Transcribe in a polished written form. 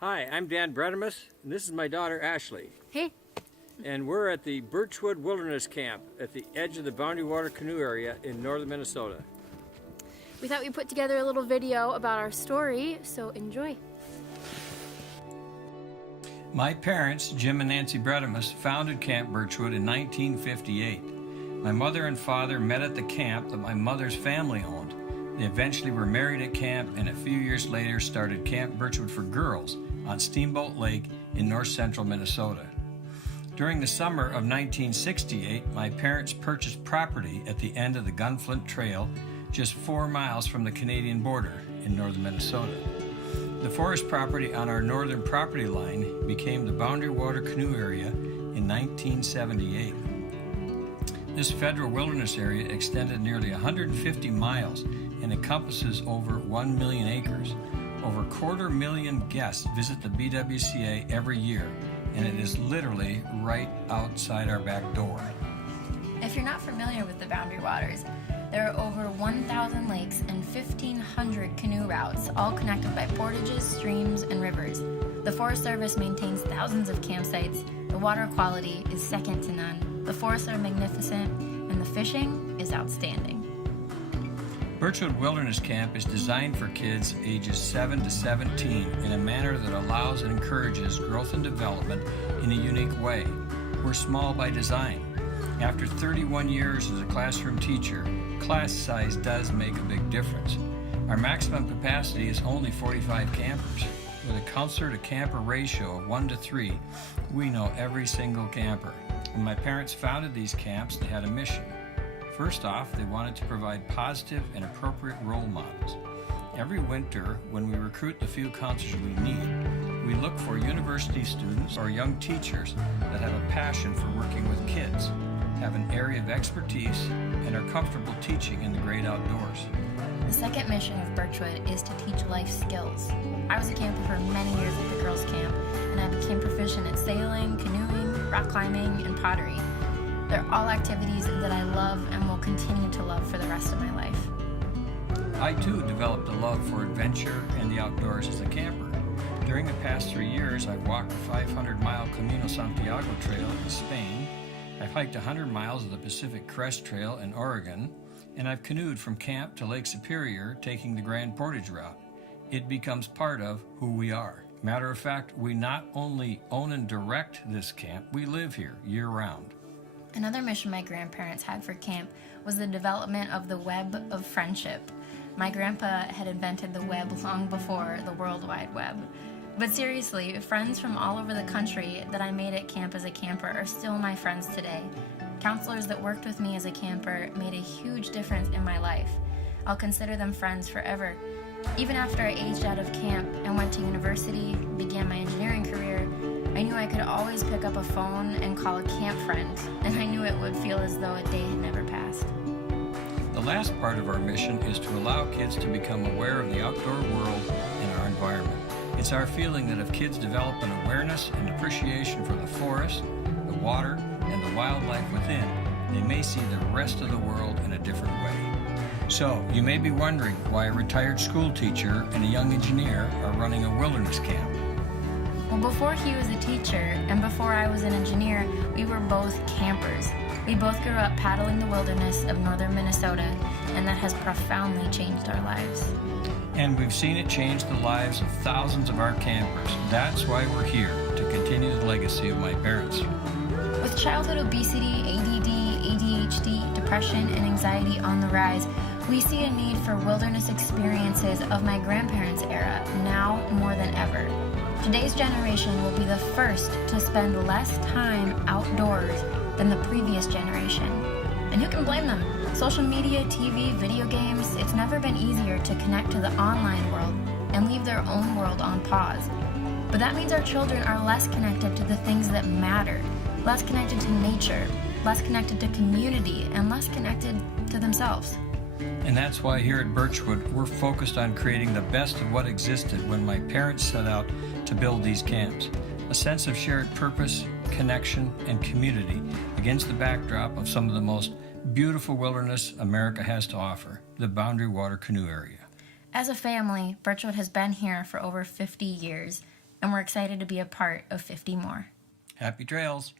Hi, I'm Dan Bredemus, and this is my daughter Ashley. Hey. And we're at the Birchwood Wilderness Camp at the edge of the Boundary Water Canoe Area in northern Minnesota. We thought we'd put together a little video about our story, so enjoy. My parents, Jim and Nancy Bredemus, founded Camp Birchwood in 1958. My mother and father met at the camp that my mother's family owned. They eventually were married at camp and a few years later started Camp Birchwood for Girls on Steamboat Lake in north central Minnesota. During the summer of 1968, my parents purchased property at the end of the Gunflint Trail, just 4 miles from the Canadian border in northern Minnesota. The forest property on our northern property line became the Boundary Water Canoe Area in 1978. This federal wilderness area extended nearly 150 miles and encompasses over 1 million acres. Over 250,000 guests visit the BWCA every year, and it is literally right outside our back door. If you're not familiar with the Boundary Waters, there are over 1,000 lakes and 1,500 canoe routes, all connected by portages, streams, and rivers. The Forest Service maintains thousands of campsites. The water quality is second to none. The forests are magnificent, and the fishing is outstanding. Birchwood Wilderness Camp is designed for kids ages 7 to 17 in a manner that allows and encourages growth and development in a unique way. We're small by design. After 31 years as a classroom teacher, class size does make a big difference. Our maximum capacity is only 45 campers. With a counselor to camper ratio of 1 to 3, we know every single camper. When my parents founded these camps, they had a mission. First off, they wanted to provide positive and appropriate role models. Every winter, when we recruit the few counselors we need, we look for university students or young teachers that have a passion for working with kids, have an area of expertise, and are comfortable teaching in the great outdoors. The second mission of Birchwood is to teach life skills. I was a camper for many years at the girls' camp, and I became proficient at sailing, canoeing, rock climbing, and pottery. They're all activities that I love and will continue to love for the rest of my life. I too developed a love for adventure and the outdoors as a camper. During the past 3 years, I've walked the 500-mile Camino Santiago Trail in Spain, I've hiked 100 miles of the Pacific Crest Trail in Oregon, and I've canoed from camp to Lake Superior, taking the Grand Portage route. It becomes part of who we are. Matter of fact, we not only own and direct this camp, we live here year-round. Another mission my grandparents had for camp was the development of the web of friendship. My grandpa had invented the web long before the World Wide Web. But seriously, friends from all over the country that I made at camp as a camper are still my friends today. Counselors that worked with me as a camper made a huge difference in my life. I'll consider them friends forever. Even after I aged out of camp and went to university, began my engineering career, I knew I could always pick up a phone and call a camp friend, and I knew it would feel as though a day had never passed. The last part of our mission is to allow kids to become aware of the outdoor world and our environment. It's our feeling that if kids develop an awareness and appreciation for the forest, the water, and the wildlife within, they may see the rest of the world in a different way. So, you may be wondering why a retired school teacher and a young engineer are running a wilderness camp. Well, before he was a teacher and before I was an engineer, we were both campers. We both grew up paddling the wilderness of northern Minnesota, and that has profoundly changed our lives. And we've seen it change the lives of thousands of our campers. That's why we're here, to continue the legacy of my parents. With childhood obesity, ADD, ADHD, depression, and anxiety on the rise, we see a need for wilderness experiences of my grandparents' era, now more than ever. Today's generation will be the first to spend less time outdoors than the previous generation. And who can blame them? Social media, TV, video games, it's never been easier to connect to the online world and leave their own world on pause. But that means our children are less connected to the things that matter, less connected to nature, less connected to community, and less connected to themselves. And that's why here at Birchwood, we're focused on creating the best of what existed when my parents set out to build these camps. A sense of shared purpose, connection, and community against the backdrop of some of the most beautiful wilderness America has to offer, the Boundary Water Canoe Area. As a family, Birchwood has been here for over 50 years. and we're excited to be a part of 50 more. Happy trails.